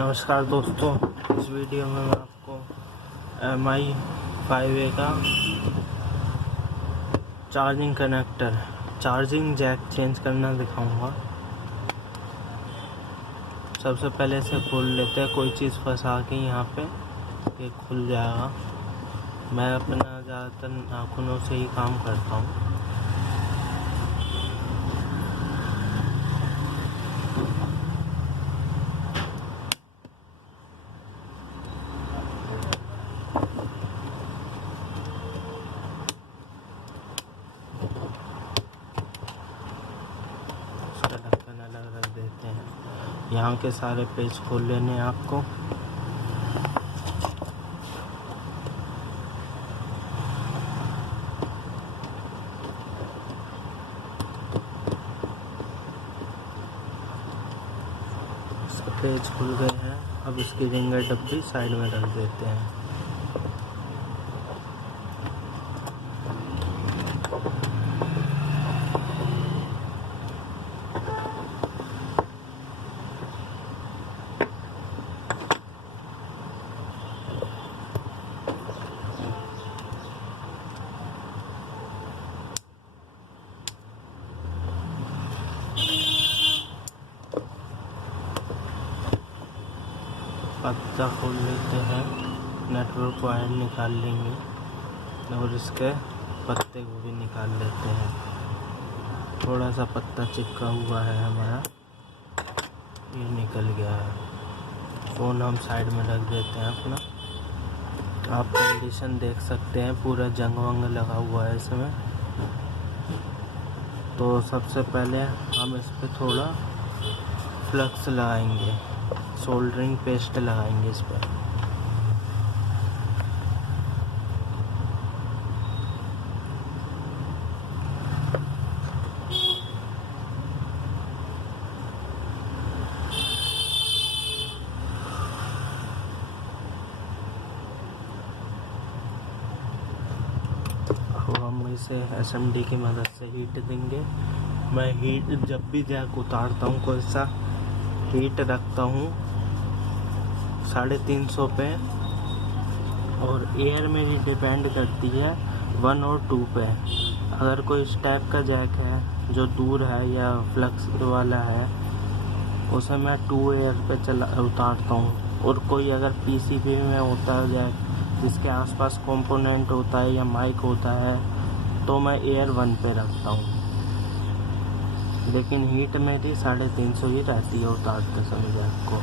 नमस्कार दोस्तों, इस वीडियो में मैं आपको MI 5A का charging connector, charging jack change करना दिखाऊंगा। सबसे पहले इसे खोल लेते हैं। कोई चीज़ फंसा के यहाँ पे ये खुल जाएगा। मैं अपना ज़्यादातर नाखूनों से ही काम करता हूँ। ढक्कन अलग रख देते हैं। यहाँ के सारे पेज खोल लेने हैं आपको। इसके पेज खुल गए हैं। अब इसकी रिंगर डब्बी साइड में रख देते हैं। पत्ता खोल लेते हैं, नेटवर्क वायर निकाल लेंगे और इसके पत्ते को भी निकाल लेते हैं। थोड़ा सा पत्ता चिपका हुआ है हमारा, ये निकल गया है। फ़ोन हम साइड में रख देते हैं अपना। आप कंडीशन देख सकते हैं, पूरा जंग वंग लगा हुआ है इसमें। तो सबसे पहले हम इस पर थोड़ा फ्लक्स लगाएंगे, सोल्डरिंग पेस्ट लगाएंगे इस पर। अब हम इसे SMD की मदद से हीट देंगे। मैं हीट जब भी जैक उतारता हूँ कोई सा हीट रखता हूँ 350 पे, और एयर मेरी डिपेंड करती है 1 और 2 पे। अगर कोई इस टाइप का जैक है जो दूर है या फ्लक्स वाला है, उसे मैं 2 एयर पे उतारता हूँ। और कोई अगर PCB में होता है जैक जिसके आसपास कंपोनेंट होता है या माइक होता है, तो मैं एयर 1 पे रखता हूँ। लेकिन हीट मेरी 350 ही रहती है उतारते समय जैक को।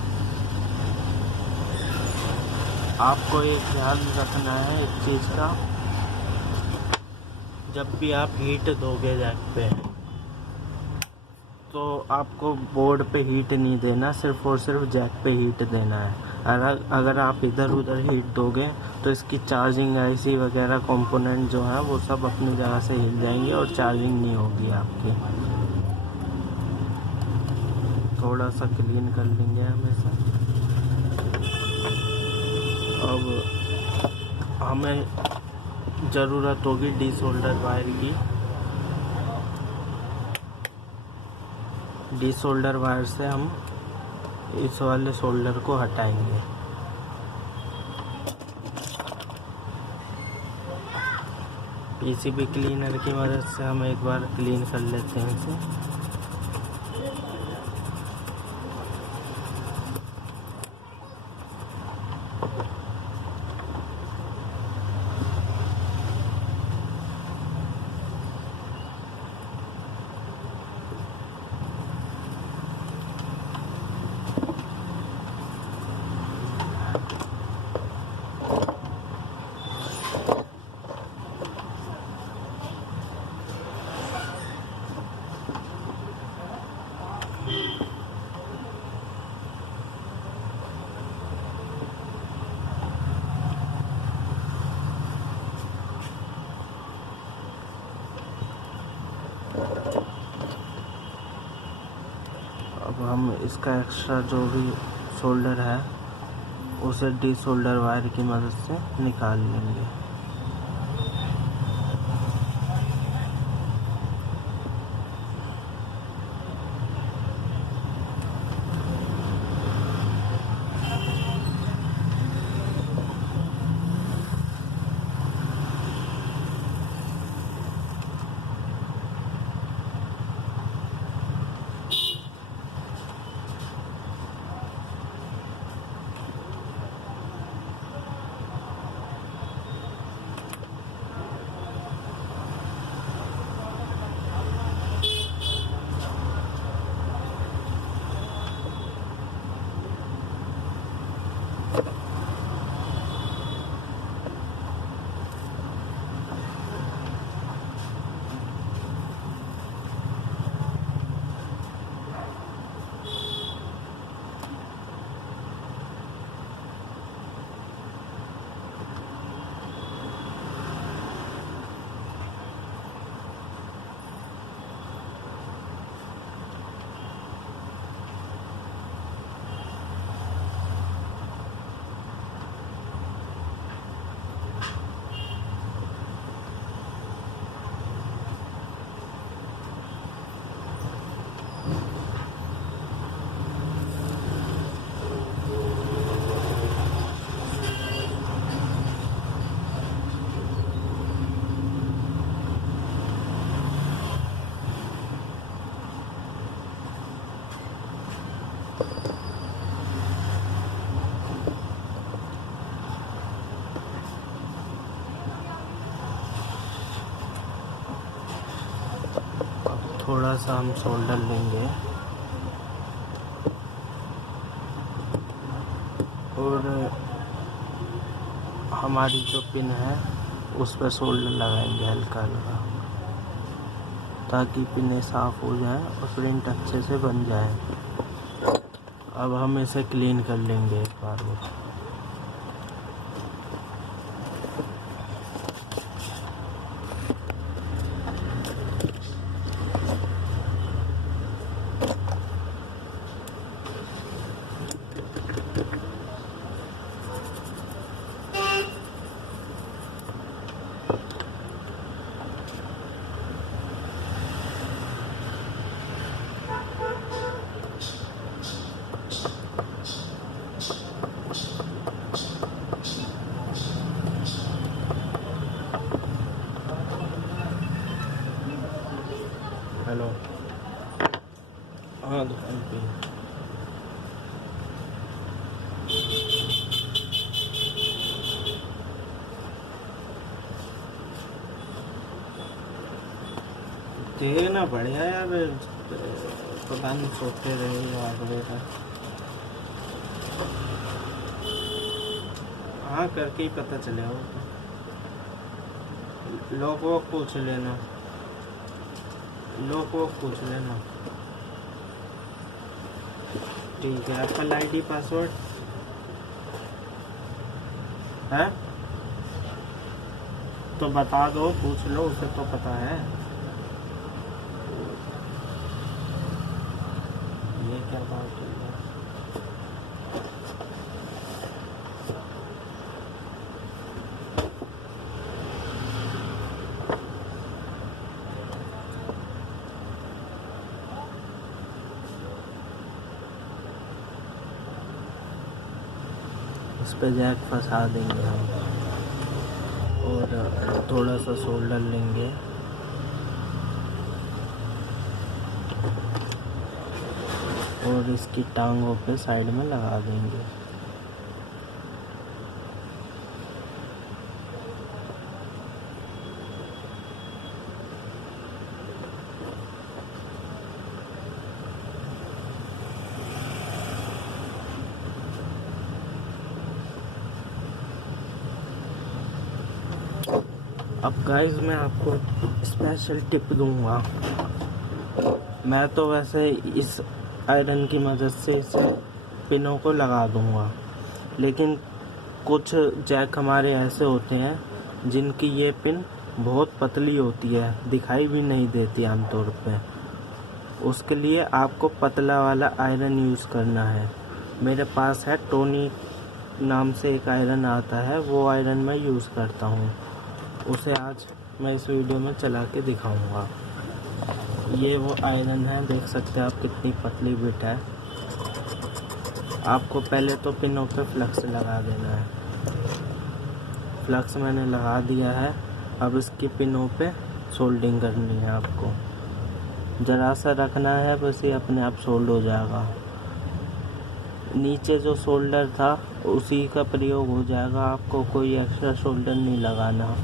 आपको एक ख्याल रखना है एक चीज़ का, जब भी आप हीट दोगे जैक पे, तो आपको बोर्ड पे हीट नहीं देना, सिर्फ और सिर्फ जैक पे हीट देना है। अगर आप इधर उधर हीट दोगे तो इसकी चार्जिंग IC वगैरह कंपोनेंट जो है वो सब अपनी जगह से हिल जाएंगे और चार्जिंग नहीं होगी आपकी। थोड़ा सा क्लीन कर लेंगे हमेशा। अब हमें ज़रूरत होगी डीसोल्डर वायर की। डीसोल्डर वायर से हम इस वाले सोल्डर को हटाएंगे। PCB क्लीनर की मदद से हम एक बार क्लीन कर लेते हैं इसे। अब हम इसका एक्स्ट्रा जो भी सोल्डर है उसे डीसोल्डर वायर की मदद से निकाल लेंगे। थोड़ा सा हम सोल्डर लेंगे और हमारी जो पिन है उस पर सोल्डर लगाएंगे हल्का हल्का, ताकि पिनें साफ़ हो जाए और प्रिंट अच्छे से बन जाए। अब हम इसे क्लीन कर लेंगे एक बार वो। हेलो, हाँ दुकान पे। देखना बढ़िया यार, पता नहीं सोते रहे आगे का। हाँ करके ही पता चलेगा। लोग वो पूछ लेना, लोग वो पूछ लेना। ठीक है, एप्पल आईडी पासवर्ड है तो बता दो, पूछ लो, उसे तो पता है। ये क्या बात है? इस पे जैक फंसा देंगे हम और थोड़ा सा सोल्डर लेंगे और इसकी टांगों पे साइड में लगा देंगे। अब गाइस मैं आपको स्पेशल टिप दूंगा। मैं तो वैसे इस आयरन की मदद से इस पिनों को लगा दूंगा, लेकिन कुछ जैक हमारे ऐसे होते हैं जिनकी ये पिन बहुत पतली होती है, दिखाई भी नहीं देती आमतौर पे। उसके लिए आपको पतला वाला आयरन यूज़ करना है। मेरे पास है टोनी नाम से एक आयरन आता है, वो आयरन मैं यूज़ करता हूँ। उसे आज मैं इस वीडियो में चला के दिखाऊंगा। ये वो आयरन है, देख सकते हैं आप कितनी पतली बिट है। आपको पहले तो पिनों पे फ्लक्स लगा देना है। फ्लक्स मैंने लगा दिया है। अब इसकी पिनों पे सोल्डिंग करनी है आपको। ज़रा सा रखना है, बस ये अपने आप सोल्ड हो जाएगा। नीचे जो सोल्डर था उसी का प्रयोग हो जाएगा, आपको कोई एक्स्ट्रा सोल्डर नहीं लगाना।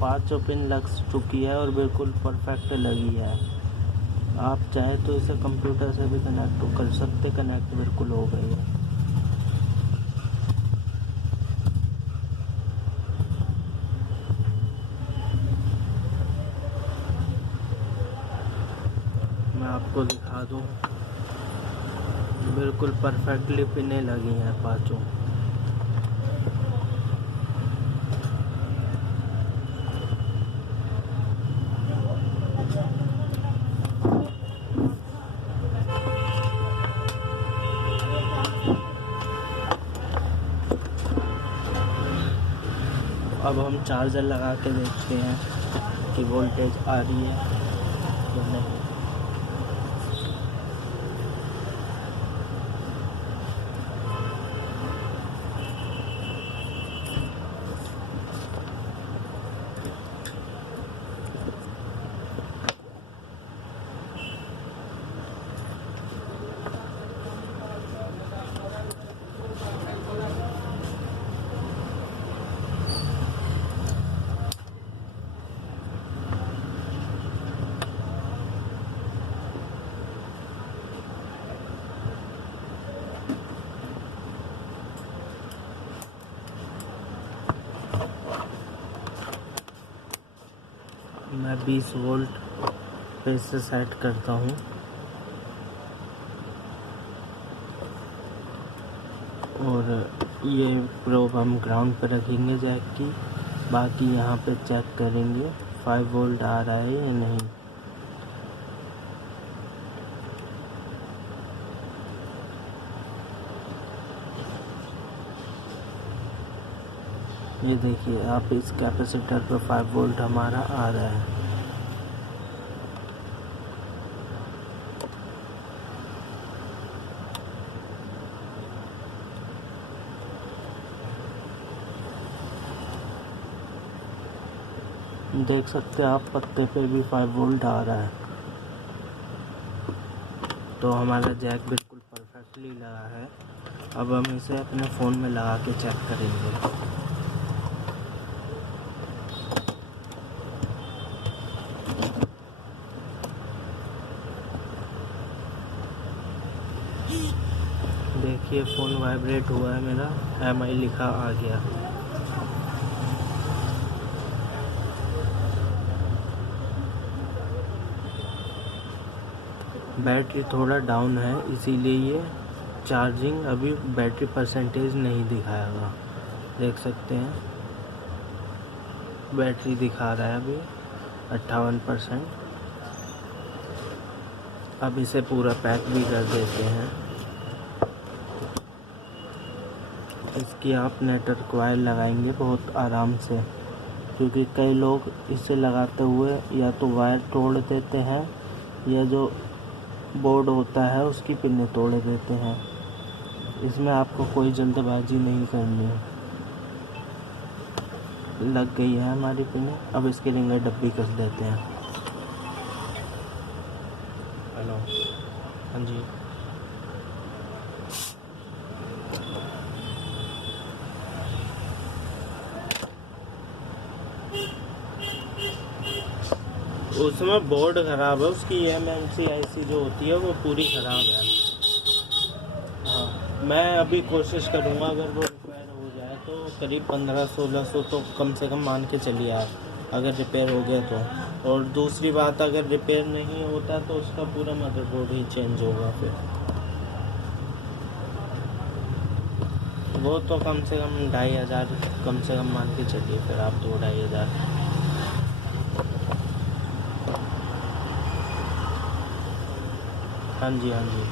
पांचों पिन लग चुकी है और बिल्कुल परफेक्ट लगी है। आप चाहे तो इसे कंप्यूटर से भी कनेक्ट कर सकते, कनेक्ट बिल्कुल हो गई है। मैं आपको दिखा दूं, बिल्कुल परफेक्टली पिनें लगी हैं पांचों। अब हम चार्जर लगा के देखते हैं कि वोल्टेज आ रही है या नहीं। मैं 20 वोल्ट पे से सेट करता हूँ और ये प्रोब हम ग्राउंड पर रखेंगे जैक की। बाकी यहाँ पे चेक करेंगे 5 वोल्ट आ रहा है या नहीं। ये देखिए आप इस कैपेसिटर पर 5 वोल्ट हमारा आ रहा है। देख सकते हैं आप पत्ते पे भी 5 वोल्ट आ रहा है। तो हमारा जैक बिल्कुल परफेक्टली लगा है। अब हम इसे अपने फ़ोन में लगा के चेक करेंगे। देखिए फ़ोन वाइब्रेट हुआ है, मेरा MI लिखा आ गया। बैटरी थोड़ा डाउन है इसीलिए ये चार्जिंग अभी बैटरी परसेंटेज नहीं दिखाएगा। देख सकते हैं बैटरी दिखा रहा है अभी 58%। अब इसे पूरा पैक भी कर देते हैं। इसकी आप नेटवर्क वायर लगाएंगे बहुत आराम से, क्योंकि कई लोग इसे लगाते हुए या तो वायर तोड़ देते हैं या जो बोर्ड होता है उसकी पिनें तोड़ देते हैं। इसमें आपको कोई जल्दबाजी नहीं करनी है। लग गई है हमारी पिनें। अब इसके रिंगर डब्बी कस देते हैं। हेलो, हाँ जी। उसमें बोर्ड ख़राब है, उसकी MMC IC जो होती है वो पूरी ख़राब है। हाँ, मैं अभी कोशिश करूँगा अगर वो रिपेयर हो जाए तो करीब 1500-1600 तो कम से कम मान के चलिए आप, अगर रिपेयर हो गया तो। और दूसरी बात, अगर रिपेयर नहीं होता तो उसका पूरा मदरबोर्ड ही चेंज होगा फिर। वो तो कम से कम 2500 कम से कम मान के चलिए फिर आप, 2-2500। हाँ जी, हाँ जी।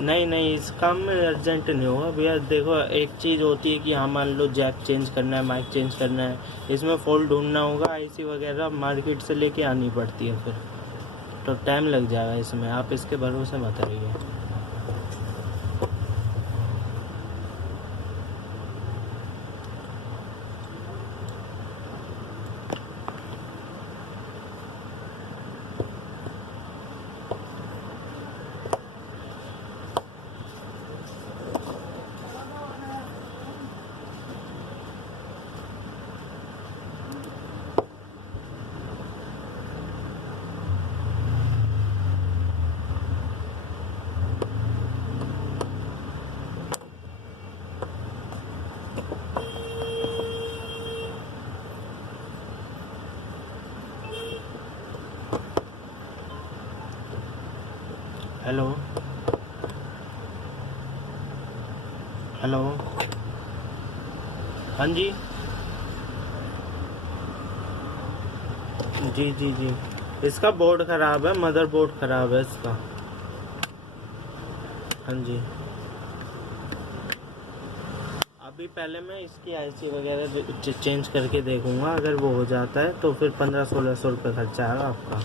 नहीं, इस काम में अर्जेंट नहीं होगा भैया। देखो एक चीज़ होती है कि हाँ मान लो जैक चेंज करना है, माइक चेंज करना है, इसमें फॉल्ट ढूंढना होगा, IC वगैरह मार्केट से लेके आनी पड़ती है फिर, तो टाइम लग जाएगा इसमें। आप इसके भरोसे मत रहिए। हेलो, हेलो, हाँ जी, जी। इसका बोर्ड ख़राब है, मदरबोर्ड ख़राब है इसका। हाँ जी। अभी पहले मैं इसकी IC वगैरह चेंज करके देखूंगा, अगर वो हो जाता है तो फिर 1500-1600 रुपये खर्चा आएगा आपका।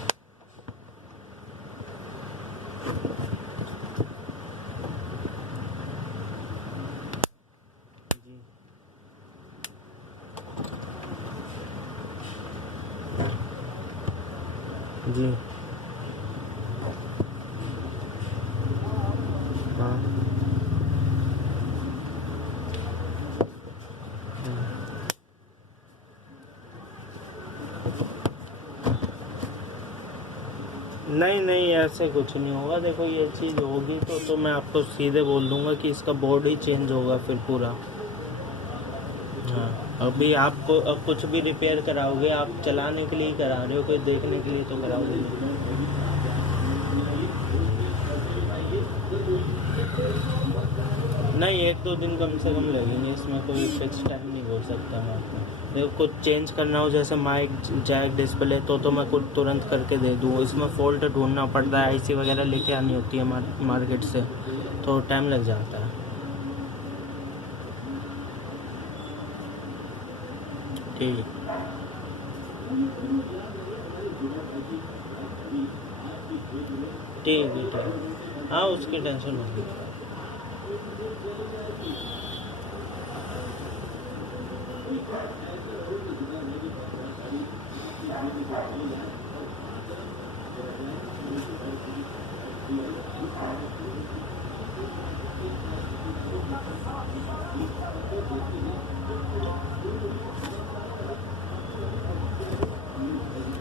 जी, हाँ, नहीं ऐसे कुछ नहीं होगा। देखो ये चीज़ होगी तो मैं आपको सीधे बोल दूंगा कि इसका बोर्ड ही चेंज होगा फिर पूरा। हाँ, अभी आपको अब कुछ भी रिपेयर कराओगे, आप चलाने के लिए ही करा रहे हो, कोई देखने के लिए तो कराओगे नहीं। नहीं, 1-2 दिन कम से कम लगेंगे, इसमें कोई फिक्स टाइम नहीं बोल सकता मैं आपको। देखो कुछ चेंज करना हो जैसे माइक जैक डिस्प्ले तो मैं कुछ तुरंत करके दे दूँ। इसमें फॉल्ट ढूंढना पड़ता है, आईसी वगैरह लेके आनी होती है मार्केट से, तो टाइम लग जाता है। ठीक ठीक है, ठीक। हाँ, उसकी टेंशन मत लीजिए।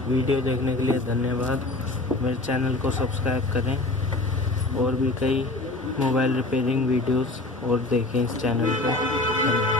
वीडियो देखने के लिए धन्यवाद। मेरे चैनल को सब्सक्राइब करें और भी कई मोबाइल रिपेयरिंग वीडियोस और देखें इस चैनल पर। धन्यवाद।